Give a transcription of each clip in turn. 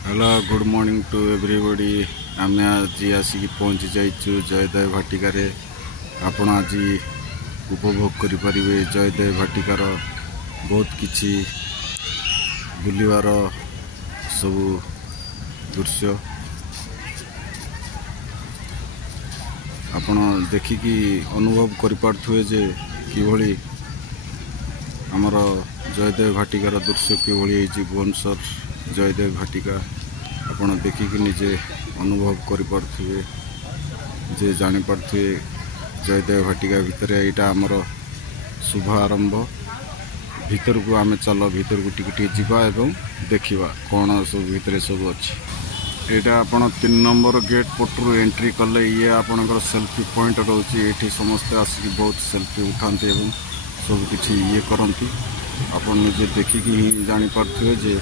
Hello good morning to everybody. आम आज आसिक पहुँची जाइचु जयदेव भाटिकार। आपण आज उपभोग करें जयदेव भाटिकार बहुत किछि बुलिवार सब दृश्य आपण देखिकी अनुभव करें जे किभली आमर जयदेव भाटिकार दृश्य किभली भुवनेश्वर जयदेव भाटिका आपण देखिकी निजे अनुभव करें जे जापारे जयदेव भाटिका भितर यहाँ आमर शुभ आरंभ भीतर को आम चल भीतर को टिके जावा एवं देखा कौन सब भितर सब अच्छी। यहाँ आपण 3 नंबर गेट पटरू एंट्री कले ये आपणकर सेल्फी पॉइंट रोचे। ये समस्ते आसिक बहुत सेल्फी उठाते एवं सब किछि ये करती। आपण निजे देखिकी ही जापारे जे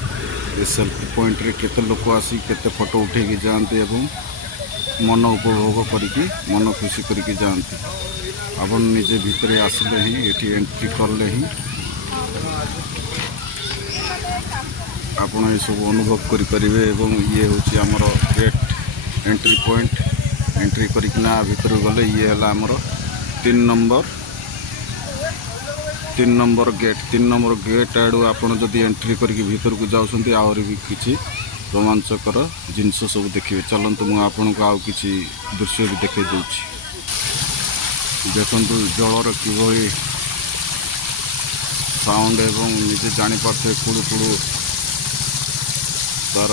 ये सेल्फी पॉइंट रे केते लोक आसी केते फोटो उठेकी जाते एवं मन उपभोग करिकी मन खुशी करिकी जाते। आपण निजे भितर आसिले ही ये एंट्री करले ही आपण ये सब अनुभव करें। एवं ये हूँ आमर गेट एंट्री पॉइंट एंट्री करना भितर गले ये है आमर 3 नंबर गेट आड़ू आपड़ जदि एंट्री करके भीतर को जाऊँच आहरी भी किसी रोमांचकर जिनस सब देखिए। चलतु मुझे आपन को आउ किसी दृश्य भी देखे दूची। देखु जलर किभली साउंड एवं निजे जापारे कुड़ू कुड़ू तार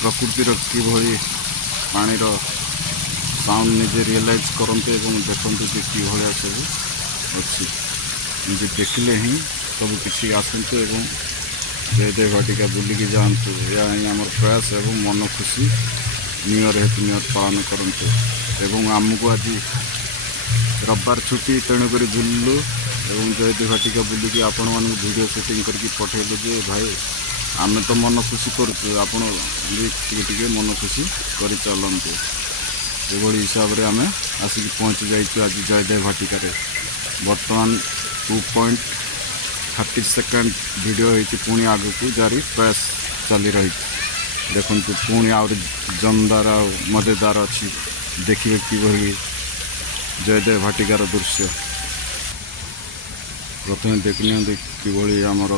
प्रकृतिर किभली पानीर साउंड निजे रियलाइज करते देखते कि भाया सब अच्छी निजे देखले ही सब किसी आसतु एवं जयदेव भाटिका बुलिकी जातु। यह ही आम प्रयास एवं मन खुशी न्यू ईयर हेतु न्यू ईयर पालन करते। एवं आमको आज रविवार छुट्टी तेणुक बुलू एवं जयदेव भाटिका बुलिकी आपण मान वीडियो शूटिंग करके पठेलु जे भाई आम तो मन खुशी करूँ आपण भी मन खुशी कर चलते। ये हिसाब से आम आसिक पहुँची जाइए आज जयदेव भाटिकार। बर्तमान 2.30 सेकेंड वीडियो होती पुणी आग को जारी प्रयास चली रही। देखु पुणी आहरी जमदार आ मजेदार अच्छी देखिए कि जयदेव भाटिकार दृश्य प्रथम देखनी कि आमर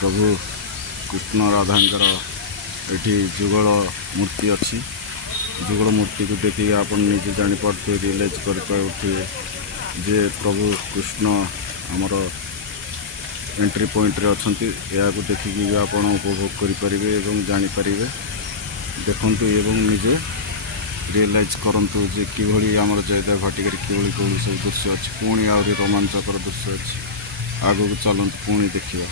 प्रभु कृष्ण राधांकर ये जुगल मूर्ति अच्छी। जुगल मूर्ति को देखिए आप निजे जापारे रियलाइज करें जे प्रभु कृष्ण आमर एंट्री पॉइंट रे अच्छी। या देखिकी भी आप उपभोग करें जापारे देखु एवं निजे रियलाइज करतु जे किभली आमर जयदेव भाटिकार किभली कौन सब दृश्य अच्छी। पुणी आहरी रोमांचकर दृश्य अच्छी। आगू चलतु पुणी देखिए।